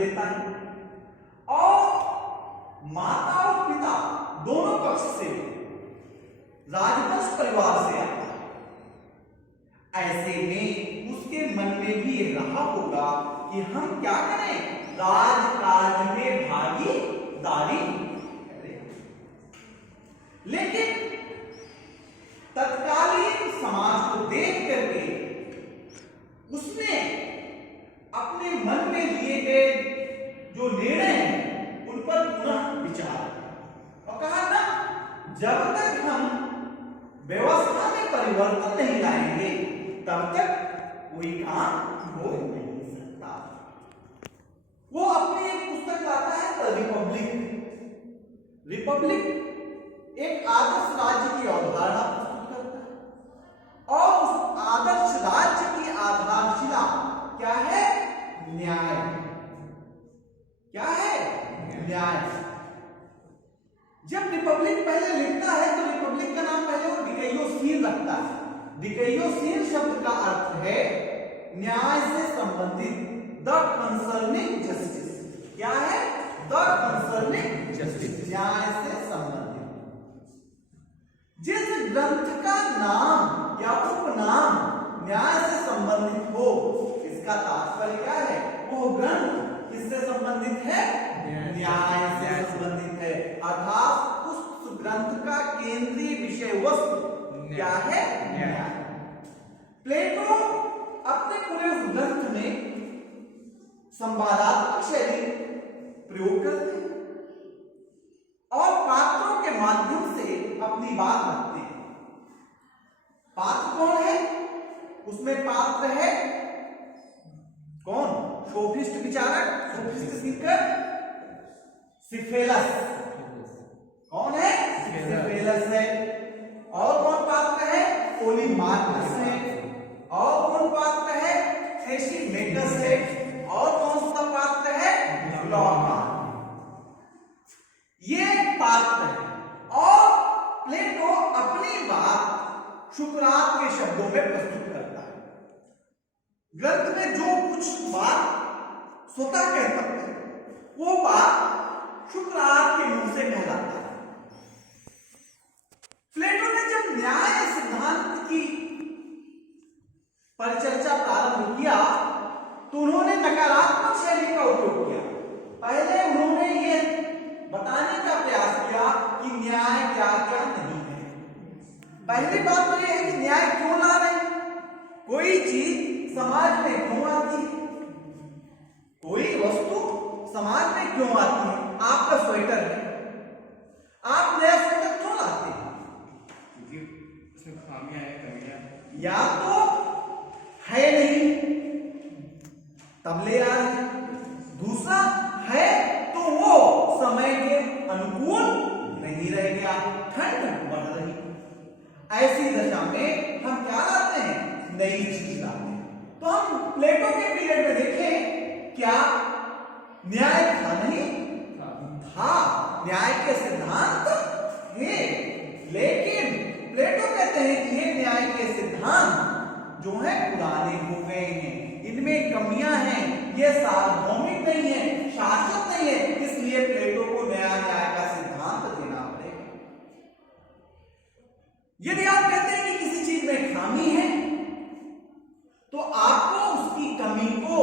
लेता है और माता और पिता दोनों पक्ष से राजवंश परिवार से आता है। ऐसे में उसके मन में भी ये रहा होगा कि हम क्या करें, राजकाज में भागीदारी करें। लेकिन तत्कालीन समाज को देख करके उसने अपने मन में लिए गए जो निर्णय हैं उन पर पुनः विचार और कहा ना, जब तक हम व्यवस्था में परिवर्तन नहीं लाएंगे तब तक कोई काम हो नहीं सकता। वो अपनी एक पुस्तक लाता है द रिपब्लिक। रिपब्लिक एक आदर्श राज्य की अवधारणा प्रस्तुत करता है और उस आदर्श राज्य की आधारशिला क्या है, न्याय। क्या है, न्याय। जब रिपब्लिक पहले लिखता है तो रिपब्लिक का नाम पहले वो डिकैयोसीन रखता है। डिकैयोसीन शब्द का अर्थ है न्याय से संबंधित, द कंसर्निंग जस्टिस। क्या है, द कंसर्निंग जस्टिस, न्याय से संबंधित। जिस ग्रंथ का नाम या उपनाम न्याय से संबंधित हो, इसका तात्पर्य क्या है, वो ग्रंथ किससे संबंधित है, न्याय से संबंधित है। अर्थात उस ग्रंथ का केंद्रीय विषय वस्तु क्या है, न्याय। प्लेटो अपने पूरे उस ग्रंथ में संवादात्मक शैली प्रयोग करते हैं और पात्रों के माध्यम से अपनी बात रखते हैं। पात्र कौन है, उसमें पात्र है कौन, सोफिस्ट विचारक, सोफिस्ट स्पीकर सिफेलस। कौन है, सिफेलस है। और कौन पात्र है, पोलीमार्कस है। और कौन पात्र है, थ्रेसिमेटस है। और कौन सा पात्र है, ग्लॉमा। ये पात्र है और प्लेटो अपनी बात सुकरात के शब्दों में प्रस्तुत करता है। ग्रंथ में जो कुछ बात स्वतः कहता है वो बात सुकरात के मुंह से कहलाता है। प्लेटो ने जब न्याय सिद्धांत की परिचर्चा प्रारंभ किया तो उन्होंने नकारात्मक शैली का उपयोग किया। पहले उन्होंने ये बताने का प्रयास किया कि न्याय क्या क्या नहीं है। पहली बात तो यह है कि न्याय क्यों ला रहे हैं, कोई चीज समाज में क्यों आती है, कोई वस्तु समाज में क्यों आती है। आपका स्वेटर है, आप नया स्वेटर क्यों लाते हैं, उसमें खामियां है, कमियां, या तो है नहीं तब ले आ रहे, दूसरा है तो वो समय के अनुकूल नहीं रह गया, ठंड बढ़ रही। ऐसी दशा में हम क्या लाते हैं, नई चीज लाते हैं। तो हम प्लेटो के पीरियड में देखें, क्या न्याय था, नहीं था, न्याय के सिद्धांत थे, लेकिन प्लेटो कहते हैं कि ये न्याय के सिद्धांत जो है पुराने हो गए हैं, इनमें कमियां हैं, ये सार्वभौमिक नहीं है, शाश्वत नहीं है, इसलिए प्लेटो को नया न्याय का सिद्धांत देना पड़ेगा। यदि आप कहते हैं कि किसी चीज में खामी है तो आपको उसकी कमी को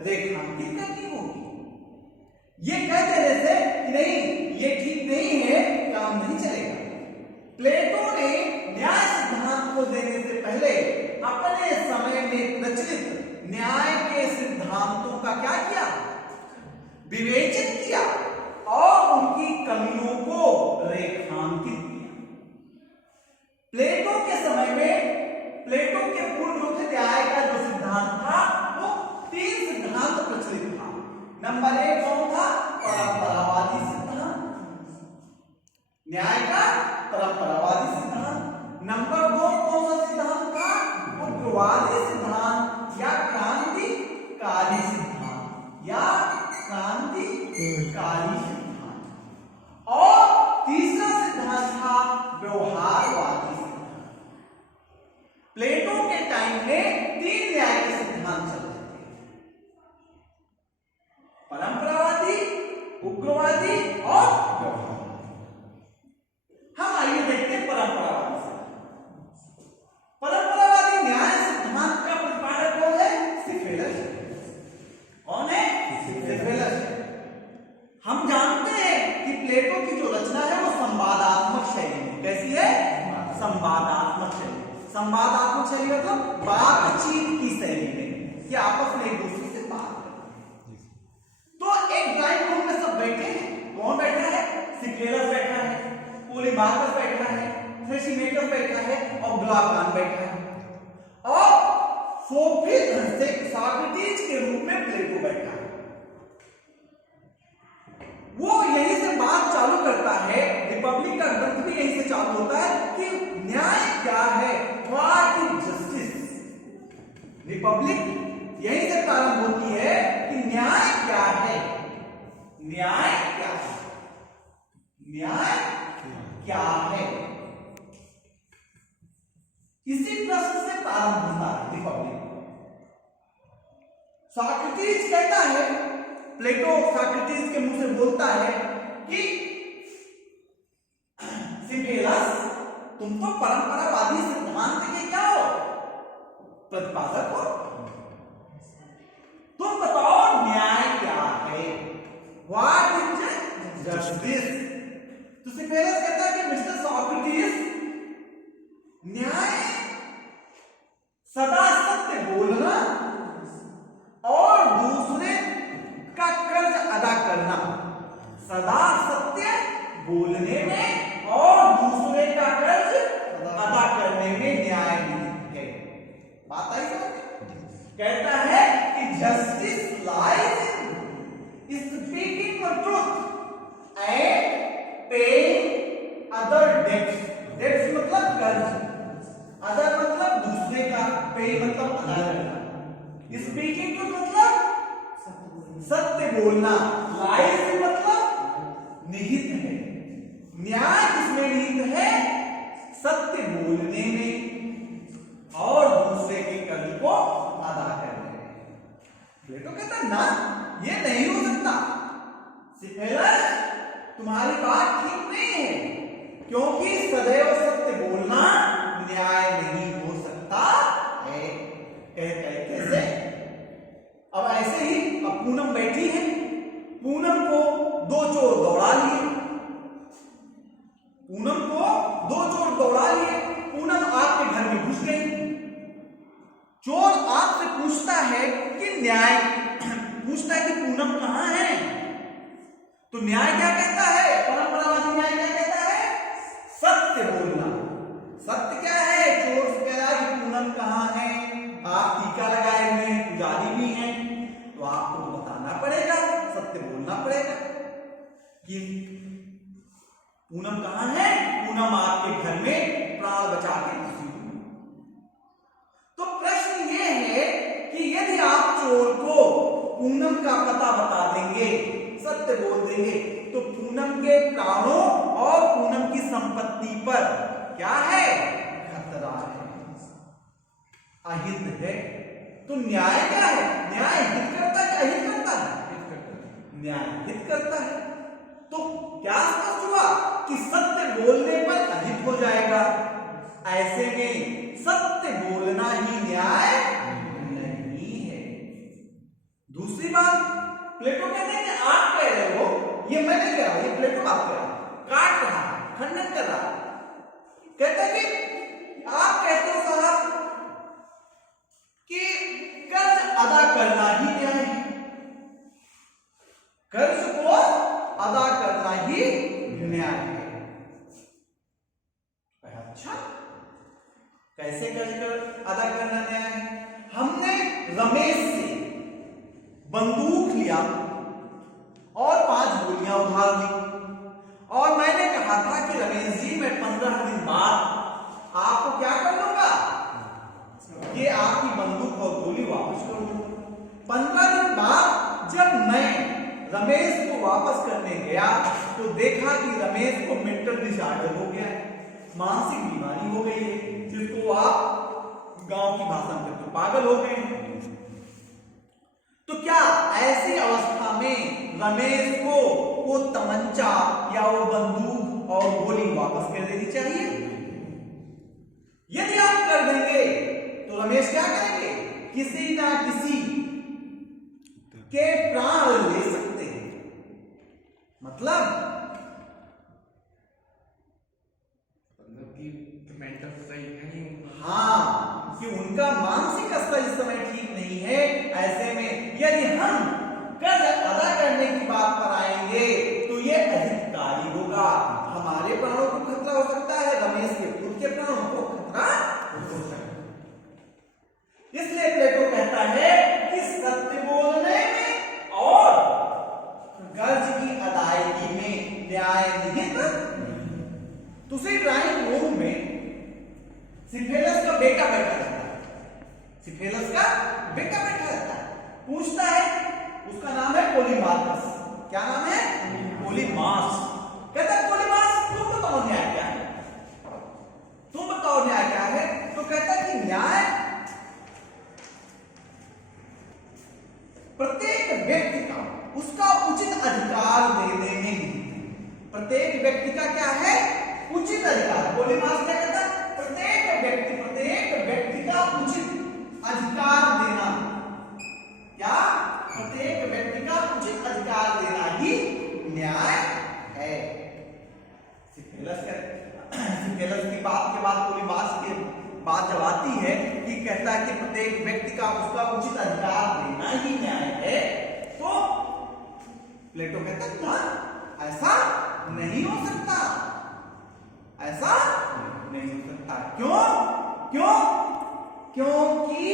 रेखांकित करनी होगी। ये कह देने से कि नहीं ये ठीक नहीं है, काम नहीं चलेगा। प्लेटो ने न्याय सिद्धांत को देने से पहले अपने समय में प्रचलित न्याय के सिद्धांतों का क्या किया, विवेचन किया और उनकी कमियों को रेखांकित किया। प्लेटो के समय में, प्लेटो के पूर्व जो थे, न्याय का जो सिद्धांत था वो 3 सिद्धांत प्रचलित था। नंबर 1 कौन था, परंपरावादी सिद्धांत, न्याय का परंपरावादी सिद्धांत। नंबर 2 कौन सा सिद्धांत था, उग्रवादी सिद्धांत या क्रांतिकारी सिद्धांत, या क्रांतिकारी सिद्धांत। और तीसरा सिद्धांत था व्यवहारवादी सिद्धांत। प्लेटो के टाइम में 3 न्याय के सिद्धांत चल रहे थे, वो यहीं से बात चालू करता है, रिपब्लिक का ग्रंथ भी यहीं से चालू होता है कि न्याय क्या है, व्हाट इज जस्टिस। रिपब्लिक यहीं से प्रारंभ होती है कि न्याय क्या है, न्याय क्या है, न्याय क्या है। इसी प्रश्न से प्रारंभ होता है रिपब्लिक। सॉक्रेटिस कहता है, प्लेटो सॉक्रेटिस के मुंह से बोलता है कि सिफेलस, तुम तो परंपरावादी सिद्धांत के क्या हो, प्रतिपादक हो, तुम बताओ न्याय क्या है, व्हाट इज जस्टिस। तो सिफेलस कहता है कि मिस्टर सॉक्रेटिस, न्याय सदा सत्य बोलना और दूसरे का कर्ज अदा करना, सदा सत्य बोलने में और दूसरे का कर्ज अदा करने में न्याय निहित है। बात आई समझ? कहता है कि justice lies in speaking the truth and paying other debts. Debts मतलब कर्ज, अदर मतलब दूसरे का, पे मतलब अदा करना। स्पीकिंग ट्रूथ मतलब सत्य बोलना, लाइज मतलब निहित है। न्याय किसमें निहित है? सत्य बोलने में और दूसरे के कर्ज को अदा करने में। प्लेटो कहता है ना, ये नहीं हो सकता, सिफेलस तुम्हारी बात ठीक नहीं है, क्योंकि सदैव सत्य बोलना न्याय नहीं हो सकता है। कैसे? अब ऐसे ही, अब पूनम बैठी है, पूनम को दो चोर दौड़ा लिए, पूनम को दो चोर दौड़ा लिए, पूनम आपके घर में घुस गई। चोर आपसे पूछता है कि न्याय, पूछता है कि पूनम कहां है, तो न्याय क्या कहता है, परंपरावादी न्याय क्या कहता है? सत्य बोलना। सत्य क्या है? चोर से कह रहा है कि पूनम कहां है, आप टीका लगाए हुए हैं, पुजारी भी हैं, तो आपको तो बताना पड़ेगा, सत्य बोलना पड़ेगा कि पूनम कहां है, पूनम आपके घर में प्राण बचा के घुसी हुई। तो प्रश्न ये है कि यदि आप चोर को पूनम का पता बता देंगे, सत्य बोल देंगे, तो पूनम के प्राणों और पूनम की संपत्ति पर क्या है? खतरा है, अहित है। तो न्याय क्या है? न्याय हित करता है, अहित करता है? न्याय हित करता है। तो क्या स्पष्ट हुआ कि सत्य बोलने पर अहित हो जाएगा, ऐसे में सत्य बोलना ही न्याय नहीं है। दूसरी बात, प्लेटो कहते हैं कि आप कह रहे हो, ये मैं नहीं कह रहा, ये प्लेटो बात कर रहा है, काट रहा है, खंडन कर रहा है। कहता है कि आप कहते हो साहब कि कर्ज अदा करना ही न्याय है, कर्ज को अदा करना ही न्याय है। अच्छा, कैसे कर्ज अदा करना न्याय है? हमने रमेश से बंदूक लिया और 5 गोलियां उधार ली, और मैंने कहा था कि रमेश जी मैं 15 दिन बाद आपको क्या कर दूंगा, ये आपकी बंदूक और गोली वापस कर दूंगा। 15 दिन बाद जब मैं रमेश को वापस करने गया तो देखा कि रमेश को मेंटल डिसऑर्डर हो गया है, मानसिक बीमारी हो गई है, जिसको आप गांव की भाषा में तो पागल हो गए हैं। तो क्या ऐसी अवस्था में रमेश को वो तमंचा या वो बंदूक और गोली वापस कर देनी चाहिए? यदि आप कर देंगे तो रमेश क्या करेंगे? किसी ना किसी के प्राण ले सकते हैं। मतलब कि मेंटल सही नहीं, हाँ, कि उनका मानसिक स्तर इस समय ठीक नहीं है। ऐसे में यदि हम कर्ज अदा करने की बात पर आएंगे तो ये अहितकारी होगा, हमारे प्राणों को खतरा हो सकता है, रमेश के खुद के प्राणों को खतरा हो सकता है। इसलिए प्लेटो कहता है कि सत्य बोलने में और कर्ज की अदायगी उसी ड्राइंग रूम में सिफेलस का बेटा बैठा रहता है। सिफेलस का बेटा बैठा रहता है, पूछता है, उसका नाम है पोलीमार्कस। क्या नाम है? पोलीमास। कहता है पोलीमास तुम बताओ न्याय क्या है, तुम बताओ न्याय क्या है। तो कहता है कि न्याय प्रत्येक व्यक्ति का उसका उचित अधिकार देने में, प्रत्येक व्यक्ति का क्या है? उचित अधिकार। पोलीमास क्या कहता है? प्रत्येक व्यक्ति का उचित अधिकार देना। क्या? प्रत्येक व्यक्ति का उचित अधिकार देना ही न्याय है। सिफेलस की बात के बाद पोलीमास की बात जब आती है कि कहता है कि प्रत्येक व्यक्ति का उसका उचित अधिकार देना ही न्याय है, तो प्लेटो कहता है ना, ऐसा नहीं हो सकता, ऐसा नहीं हो सकता। क्यों? क्यों? क्योंकि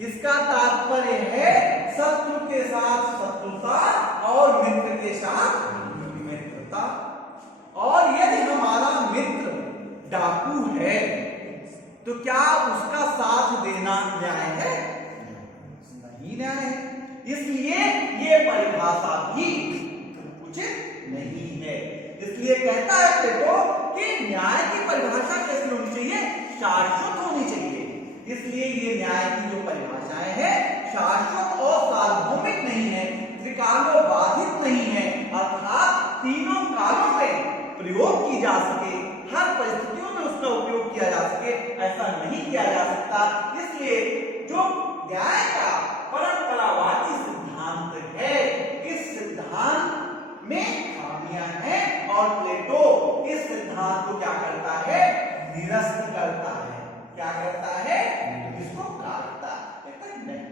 इसका तात्पर्य है शत्रु के साथ शत्रुता और मित्र के साथ मित्रता। और यदि हमारा मित्र डाकू है तो क्या उसका साथ देना न्याय है? नहीं न्याय है। इसलिए ये परिभाषा भी उचित नहीं है। इसलिए कहता है प्लेटो कि न्याय की परिभाषा कैसी होनी चाहिए? शाश्वत होनी चाहिए। इसलिए ये न्याय की जो परिभाषाएं हैं शाश्वत और सार्वभौमिक नहीं है, त्रिकालोबाधित नहीं है, अर्थात तीनों कालों में प्रयोग की जा सके, हर परिस्थितियों में उसका उपयोग किया जा सके, ऐसा नहीं किया जा सकता। इसलिए जो न्याय का परंपरावादी सिद्धांत है, इस सिद्धांत में खामियां हैं और प्लेटो इस सिद्धांत को क्या करता है? निरस्त करता है। क्या करता है? इसको काटता है, नहीं।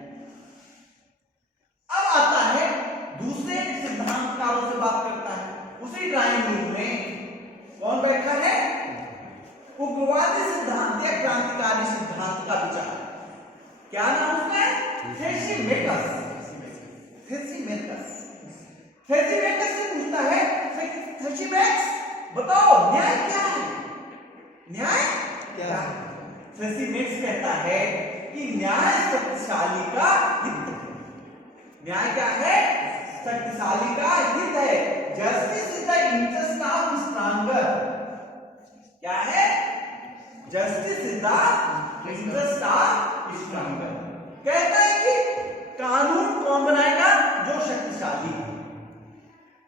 अब आता है दूसरे सिद्धांतकारों से बात करता है। उसी ड्राइंग रूम में कौन बैठा है? उग्रवादी सिद्धांत या क्रांतिकारी सिद्धांत का विचार। क्या नाम उसका है? थ्रेसिमेकस। थ्रेसिमेकस से पूछता है, थ्रेसिमेकस बताओ न्याय क्या है? न्याय क्या है? थ्रेसिमेकस कहता है कि न्याय शक्तिशाली का हित है। न्याय क्या है? शक्तिशाली का हित है। Justice is the interest of stronger. क्या है? Justice is the interest of stronger. कहता है कि कानून कौन बनाएगा? जो शक्तिशाली है।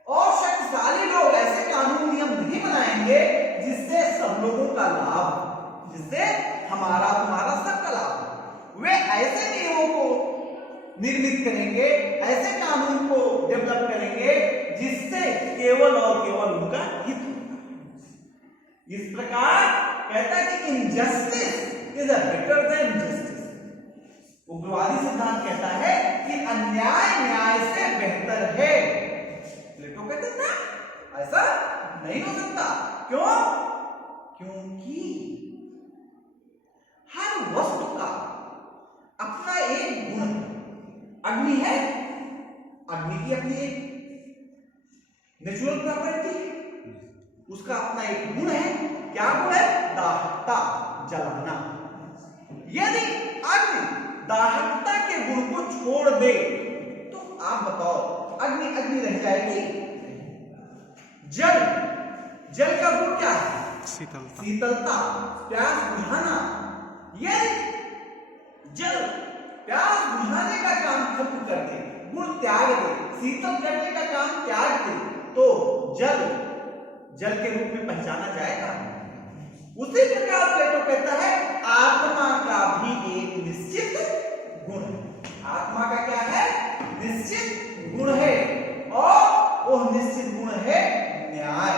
और शक्तिशाली लोग ऐसे कानून नियम नहीं बनाएंगे जिससे सब लोगों का लाभ, जिससे हमारा तुम्हारा सबका लाभ हो। वे ऐसे नियमों को निर्मित करेंगे, ऐसे कानून को डेवलप करेंगे जिससे केवल और केवल उनका हित होगा। इस प्रकार कहता है कि injustice is better than justice. उग्रवादी सिद्धांत कहता है कि अन्याय न्याय से बेहतर है। प्लेटो कहते हैं ना, ऐसा नहीं हो सकता। क्यों? क्योंकि हर वस्तु का अपना एक गुण है। अग्नि है, अग्नि की अपनी एक नेचुरल प्रॉपर्टी है, उसका अपना एक गुण है। क्या गुण है? दाहकता, जलाना। यदि अग्नि दाहकता के गुण को छोड़ दे तो आप बताओ अग्नि अग्नि रह जाएगी? जल का गुण क्या है? शीतलता, प्यास बुझाना। यदि जल प्यास बुझाने का काम खत्म कर दे, गुण त्याग दे, शीतल करने का काम त्याग दे, तो जल के रूप में पहचाना जाएगा। उसी प्रकार प्लेटो कहता है आत्मा का भी एक निश्चित गुण है। आत्मा का क्या है? निश्चित गुण है, और वो निश्चित गुण है न्याय।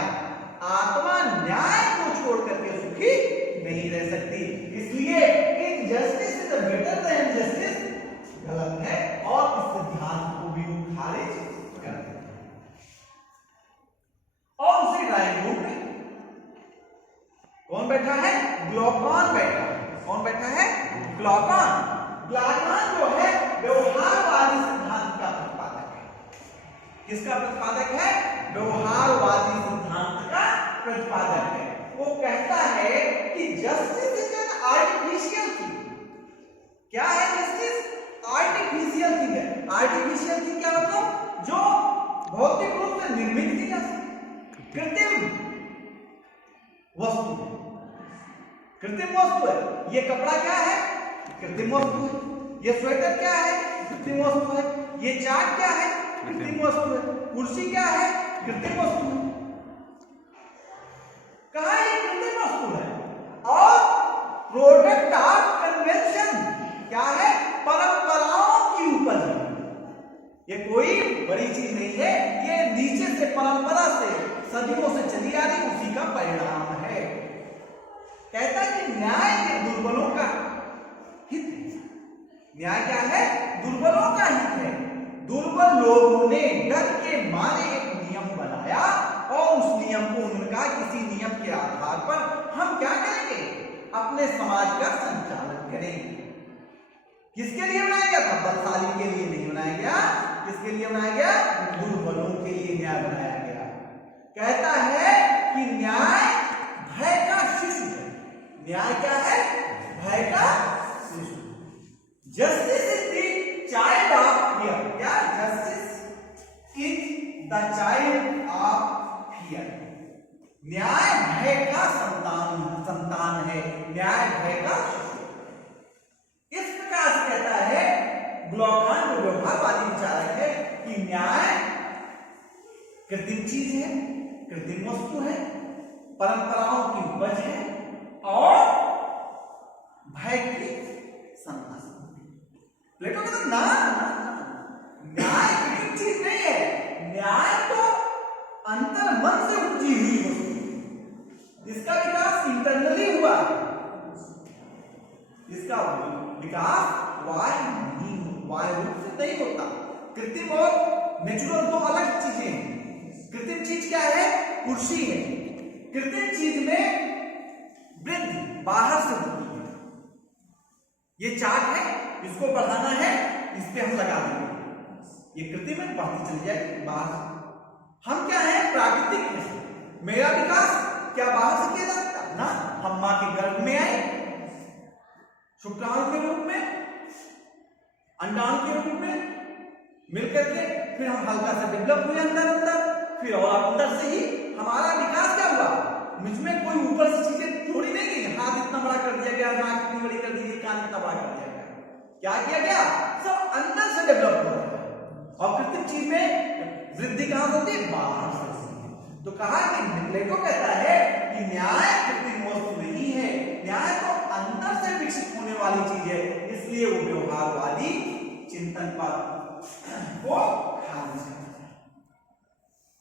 आत्मा न्याय को छोड़ करके सुखी नहीं रह सकती। इसलिए injustice is better than justice गलत है, और इस सिद्धांत को भी वो खारिज कर देते हैं। और उसी ड्राइंग रूम में कौन बैठा है? ग्लॉकॉन बैठा है। कौन बैठा है? ग्लॉकॉन। ग्लॉकॉन जो है व्यवहारवादी सिद्धांत का प्रतिपादक है। किसका प्रतिपादक है? व्यवहारवादी सिद्धांत का प्रतिपादक है। Justice is an artificial thing. क्या है जस्टिस? आर्टिफिशियल थिंग है। आर्टिफिशियल थिंग क्या मतलब? जो भौतिक रूप से निर्मित की जा सकती, कृत्रिम वस्तु है, कृत्रिम वस्तु है। ये कपड़ा क्या है? कृत्रिम वस्तु है। ये स्वेटर क्या है? कृत्रिम वस्तु है। ये चाट क्या है? कृत्रिम वस्तु है। कुर्सी क्या है? कृत्रिम वस्तु है। कहा ये कृत्रिम वस्तु है। और प्रोडक्ट ऑफ कन्वेंशन क्या है? परंपराओं की उपज है। ये कोई बड़ी चीज नहीं है, ये नीचे से परंपरा से सदियों से चली आ रही उसी का परिणाम है। कहता है कि न्याय के दुर्बलों का हित है। न्याय क्या है? दुर्बलों का हित है। दुर्बल लोगों ने डर के मारे एक नियम बनाया और उस नियम को उनका किसी नियम के आधार पर हम क्या करेंगे? अपने समाज का संचालन करेंगे। किसके लिए बनाया गया था? बलशाली के लिए नहीं बनाया गया। किसके लिए बनाया गया? दुर्बलों के लिए न्याय बनाया गया। कहता है कि न्याय भय का शिशु है। न्याय क्या है? भय का शिशु। Justice is the child of fear. क्या? Justice is the child of fear. न्याय भय का संतान है। न्याय भय का शिशु। इस प्रकार से कहता है ग्लॉकान जो व्यवहारवादी विचारक है कि न्याय कृत्रिम चीज है, कृत्रिम वस्तु है, परंपराओं की उपज है और भय की संतान। प्लेटो कहता ना, न्याय कृत्रिम चीज नहीं है। न्याय तो अंतर मन से उपजी हुई वस्तु, इसका विकास इंटरनली हुआ। इसका विकास वाय रूप से नहीं होता। कृत्रिम और नेचुरल दो अलग चीजें हैं। कृत्रिम चीज क्या है? कुर्सी है। कृत्रिम चीज में वृद्धि बाहर से होती है। ये चाक है, इसको बढ़ाना है, इस पे हम लगा देंगे, ये कृत्रिम में बढ़ती चली जाएगी बाहर से। हम क्या है? प्राकृतिक है। मेरा विकास क्या बाहर से किया जा सकता ना? हम मां के गर्भ में आए शुक्राणु के रूप में, अंडाणु के रूप में मिलकर के फिर हम हल्का से डेवलप हुए अंदर, फिर और अंदर से ही हमारा विकास क्या हुआ? मुझमें कोई ऊपर से चीजें जोड़ी नहीं गई। हाथ इतना बड़ा कर दिया गया, नाक इतनी बड़ी कर दी गई, कान इतना बड़ा कर दिया गया। क्या किया गया? सब अंदर से डेवलप हो रहा है। और कृत्रिम चीज में वृद्धि कहां होती है? बाहर से। तो कहा कि प्लेटो कहता है कि न्याय कृत्रिम वस्तु नहीं है, न्याय तो अंदर से विकसित होने वाली चीज है। इसलिए वो व्यवहारवादी चिंतन पर वो खारिज करता है।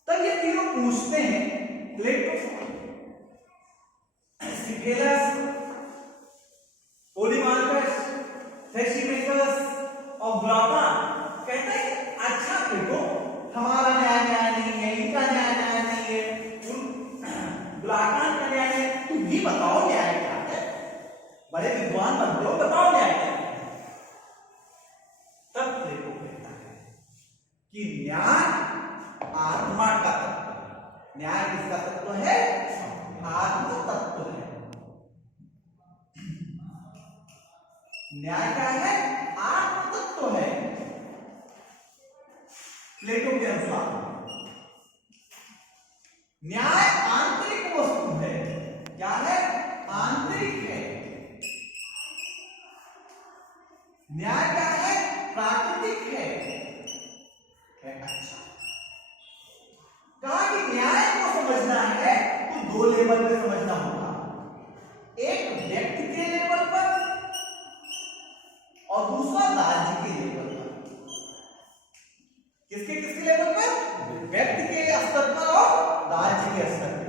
तब ये तीनों पूछते हैं प्लेटो से, सिफेलस, पोलीमार्कस, थ्रेसिमेकस और ग्लॉकान। कहते हैं अच्छा प्लेटो, हमारा न्याय नहीं है, इनका न्याय नहीं है, ग्लॉकान का न्याय है, तुम ही बताओ न्याय क्या है? बड़े विद्वान बनते हो, बताओ न्याय क्या है? तब प्लेटो कहता है कि न्याय आत्मा का तत्व है। न्याय किसका तत्व है? आत्म तत्व है। न्याय क्या है? आत्म तत्व है। प्लेटो के अनुसार न्याय आंतरिक वस्तु है। क्या है? आंतरिक है। न्याय क्या है? प्राकृतिक है। अच्छा, कहा कि न्याय को समझना है तो दो लेवल पे समझना होगा। एक व्यक्ति के लेवल पर और दूसरा राज्य के लेवल पर। किसके किसके लेवल पर? व्यक्ति के स्तर पर और राज्य के स्तर पर।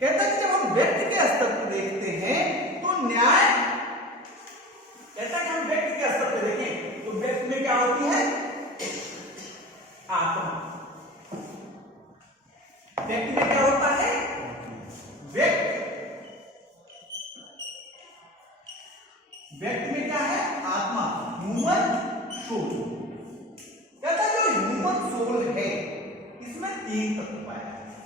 कहता है कि जब हम व्यक्ति के स्तर पर देखते हैं तो न्याय, कहता है कि हम व्यक्ति के स्तर पर देखें तो व्यक्ति में क्या होती है? आत्मा। व्यक्ति में क्या होता है? व्यक्ति में क्या है? आत्मा, ह्यूमन सोल। कहता है जो ह्यूमन सोल है इसमें तीन तत्व पाए जाते हैं।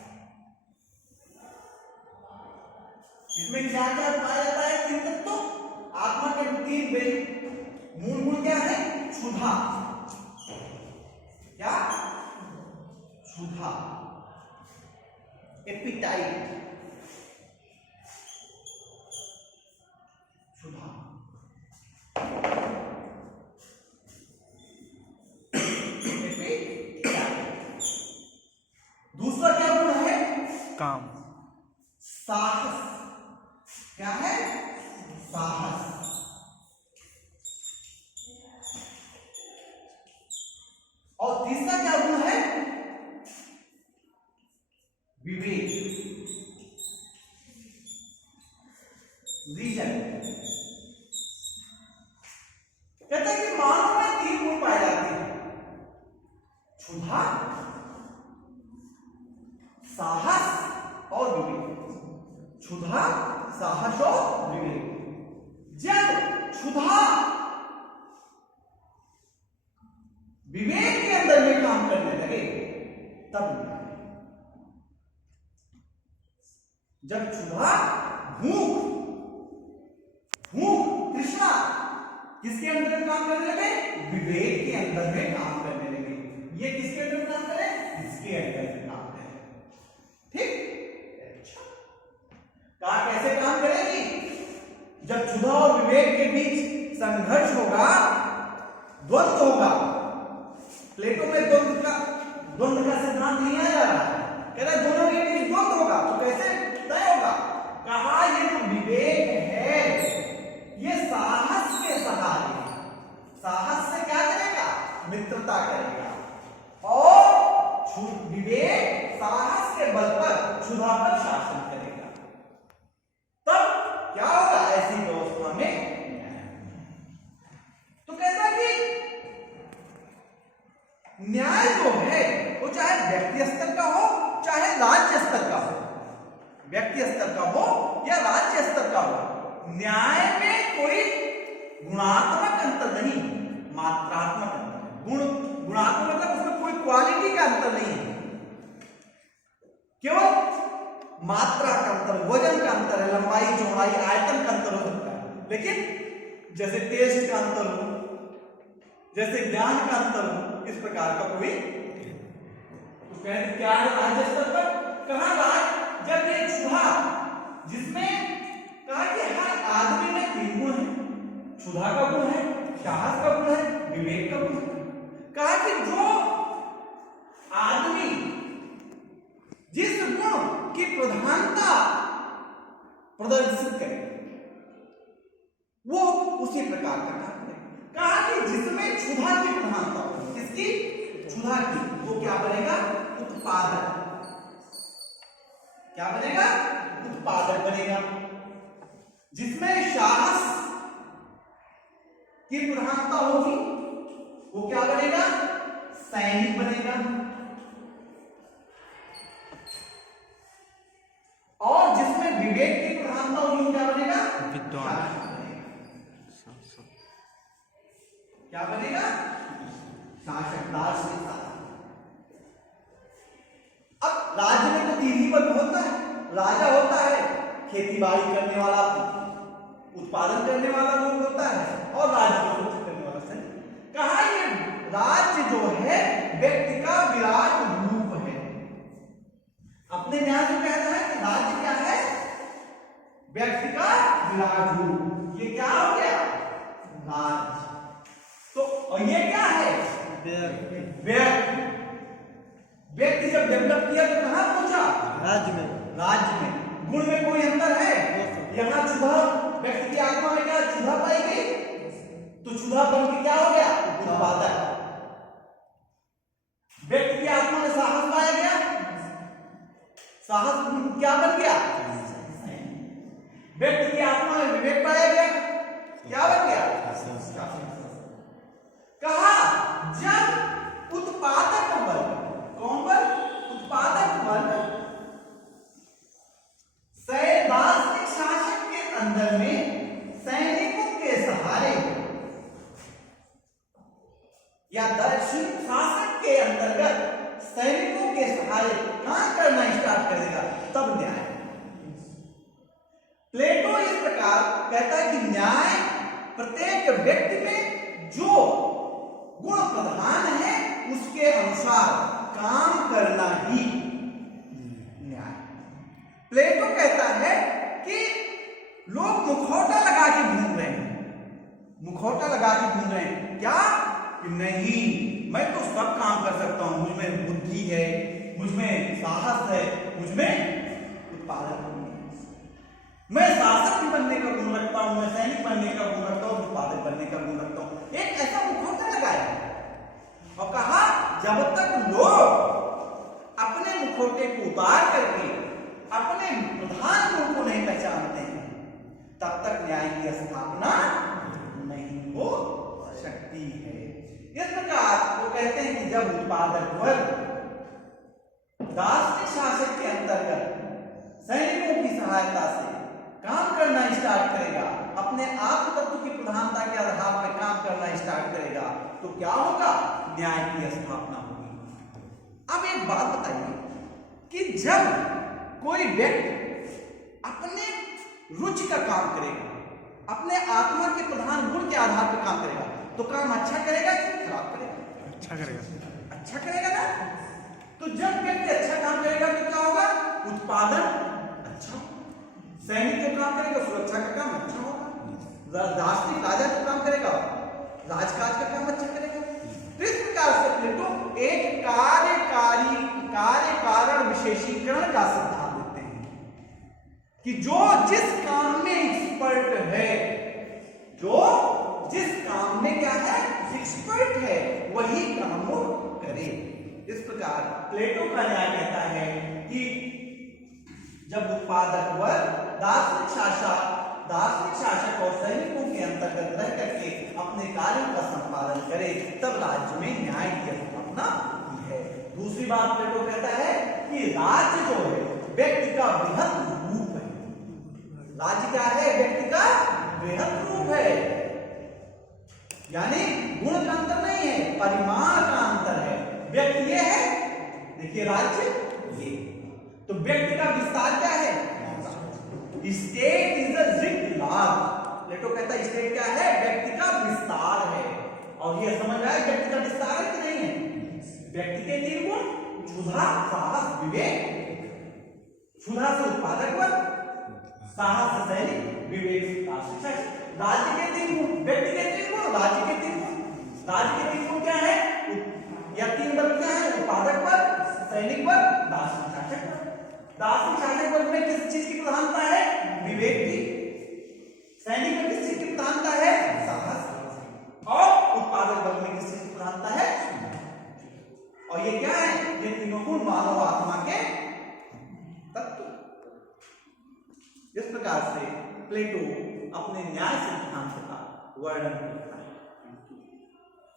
इसमें क्या क्या पाया जाता है? मूल गुण क्या है? क्षुधा। क्या? क्षुधा, एपिटाइट, क्षुधा। दूसरा क्या गुण है? काम। साहस। क्या है? साहस। और तीसरा क्या गुण है? विवेक, रीजन। कहते हैं कि मानव में 3 गुण पाए जाते हैं: क्षुधा, साहस और विवेक। क्षुधा, साहस और विवेक। जब क्षुधा विवेक के अंदर में काम करने लगे तब जब क्षुधा, भूख, तृष्णा किसके अंदर में काम करने लगे? विवेक के अंदर में काम करने लगे। ये किसके अंदर में काम करे? इसके अंदर में काम करे। ठीक? अच्छा, कहा कैसे काम करेगी? जब क्षुधा और विवेक के बीच संघर्ष होगा, द्वंद्व होगा। प्लेटो में द्वंद्व का सिद्धांत नहीं आ जा रहा है, कह रहा है दोनों के बीच द्वंद्व होगा। तो कैसे तय होगा? कहा ये जो विवेक है ये साहस के सहारे, साहस से क्या करेगा? मित्रता करेगा। और विवेक साहस के बल पर क्षुधा पर शासन करेगा। तब क्या होगा? ऐसी व्यवस्था में तो कहता कि न्याय जो है वो चाहे व्यक्ति स्तर का हो चाहे राज्य स्तर का हो, व्यक्ति स्तर का हो या राज्य स्तर का हो, न्याय में कोई गुणात्मक अंतर नहीं, मात्रात्मक अंतर। गुणात्मक मतलब उसमें कोई क्वालिटी का अंतर नहीं है, केवल मात्रा का अंतर, वजन का अंतर है, लंबाई चौड़ाई आयतन का अंतर हो सकता है। लेकिन जैसे टेस्ट का अंतर हो, जैसे ज्ञान का अंतर हो, इस प्रकार का कोई तो क्या है? राज्य स्तर पर कहां बात? जब ये क्षुधा, जिसमें कहा कि हर आदमी में 3 गुण है, क्षुधा का गुण है, साहस का गुण है, विवेक का गुण है। कहा कि जो आदमी जिस गुण की प्रधानता प्रदर्शित करे वो उसी प्रकार का काम करे। कहा कि जिसमें क्षुधा की प्रधानता हो, किसकी? क्षुधा की, वो क्या बनेगा? उत्पादक। क्या बनेगा? उत्पादक बनेगा। जिसमें साहस की प्रधानता होगी वो क्या बनेगा? सैनिक बनेगा। और जिसमें विवेक की प्रधानता होगी वो क्या बनेगा? विद्वान। क्या बनेगा? शासक, दार्शनिक। अब राज्य में तो 3 ही वर्ग होता है। राजा होता है खेती बाड़ी करने वाला, उत्पादन करने वाला लोग होता है, और राज्य को करने वाला सैनिक। कहा ये राज्य जो है व्यक्ति का विराट रूप है। अपने ध्यान से कहना है कि राज्य क्या है? व्यक्ति का विराट रूप। ये क्या हो गया? राज्य। तो और ये क्या है? व्यक्ति। व्यक्ति जब डेवलप किया तो कहां पहुंचा? राज्य में। राज्य में गुण में कोई अंतर है? यहां क्षुधा, व्यक्ति की आत्मा में क्या क्षुधा पाई गई? तो क्षुधा बन के क्या हो गया? उत्पादक। व्यक्ति की आत्मा में साहस पाया गया, साहस क्या बन गया? व्यक्ति की आत्मा में विवेक पाया गया, क्या बन गया? कहा जब उत्पादक वर्ग, कौन वर्ग? उत्पादक वर्ग दार्शनिक शासक के अंदर में सैनिकों के सहारे या दार्शनिक शासक के अंतर्गत सैनिकों के सहारे काम करना स्टार्ट करेगा, तब न्याय। प्लेटो इस प्रकार कहता है कि न्याय प्रत्येक व्यक्ति में जो गुण प्रधान है उसके अनुसार काम करना ही न्याय। प्लेटो कहता है कि लोग मुखौटा लगा के घूम रहे हैं, मुखौटा लगा के घूम रहे हैं, क्या कि नहीं मैं तो सब काम कर सकता हूं, मुझमें बुद्धि है, मुझमें साहस है, मुझमें उत्पादन, मैं शासक भी बनने का गुण रखता हूं, मैं सैनिक बनने का गुण रखता हूं, उत्पादक बनने का गुण रखता हूं। एक ऐसा मुखौटा लगाया और कहा जब तक लोग अपने मुखौटे को उतार करके अपने प्रधान गुण को नहीं पहचानते हैं तब तक न्याय की स्थापना नहीं हो सकती है। इस प्रकार वो कहते हैं कि जब उत्पादक वर्ग दार्शनिक शासक के अंतर्गत सैनिकों की सहायता से काम करना स्टार्ट करेगा, अपने आत्म तत्व की प्रधानता के आधार पर काम करना स्टार्ट करेगा, तो क्या होगा? न्याय की स्थापना होगी। अब एक बात बताइए कि जब कोई व्यक्ति अपने रुचि का काम करेगा, अपने आत्मा के प्रधान गुण के आधार पर काम करेगा, तो काम अच्छा करेगा कि खराब करेगा? अच्छा करेगा। अच्छा करेगा ना। तो जब व्यक्ति अच्छा काम करेगा तो क्या होगा? उत्पादन अच्छा, सैनिक जो काम करेगा सुरक्षा का काम अच्छा होगा, दार्शनिक राजा जो काम करेगा राजकाज का काम अच्छा करेगा। तो इस प्रकार से प्लेटो एक कार्य कारण विशेषीकरण का सिद्धांत देते हैं कि जो जिस काम में एक्सपर्ट है, जो जिस काम में क्या है एक्सपर्ट है, वही काम वो करे। इस प्रकार प्लेटो का न्याय कहता है कि जब उत्पादक वर्ग दार्शनिक शासक और सैनिकों के अंतर्गत रह करके अपने कार्यों का संपादन करे तब राज्य में न्याय की स्थापना की है। दूसरी बात प्लेटो कहता है कि राज्य जो है व्यक्ति का बृहत रूप है। राज्य क्या है? व्यक्ति का बृहत रूप है, यानी गुण का अंतर नहीं है, परिमाण का अंतर है। व्यक्ति ये है, देखिए राज्य ये, तो व्यक्ति का विस्तार क्या है? स्टेट इज अ रिक्त लार्ज। प्लेटो कहता है स्टेट क्या है? व्यक्ति का विस्तार है। और ये समझ आया व्यक्ति का विस्तार है कि नहीं है? व्यक्ति के 3 गुण, क्षुधा, साहस, विवेक। क्षुधा से उत्पादक वर्ग, साहस से सैनिक, विवेक से दार्शनिक शासक। राज्य के 3 गुण, व्यक्ति के 3 गुण, राज्य के 3 गुण। राज्य के 3 गुण क्या है या 3 वर्ग क्या है? उत्पादक वर्ग, सैनिक वर्ग, दार्शनिक शासक वर्ग। दार्शनिक शासक वर्ग में किस चीज की प्रधानता है? विवेक की। सैनिक में किस चीज की प्रधानता है? साहस। और उत्पादक वर्ग में किस चीज की प्रधानता है? और ये क्या है? ये तीनों गुण मानव आत्मा के तत्व। इस प्रकार से प्लेटो अपने न्याय सिद्धांत का वर्णन करता है।